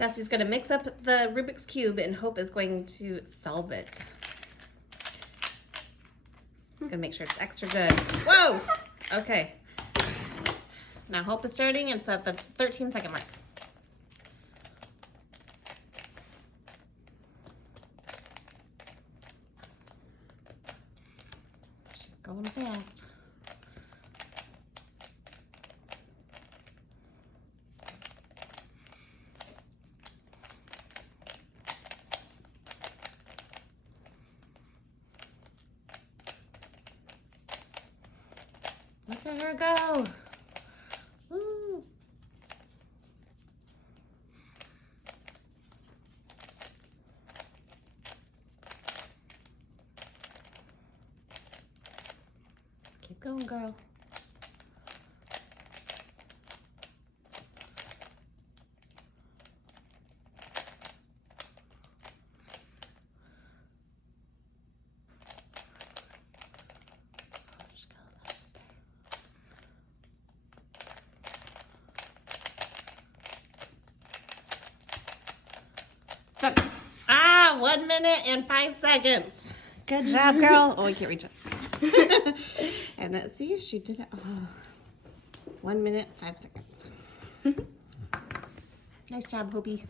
Dusty's going to mix up the Rubik's Cube and Hope is going to solve it. Just going to make sure it's extra good. Whoa! Okay. Now Hope is starting and it's at the 13-second mark. She's going fast. Look at her go. Woo. Keep going, girl. Ah, 1 minute and 5 seconds. Good job, girl. Oh, I can't reach it. And let's see, she did it. Oh, 1 minute, 5 seconds. Nice job, Hopi.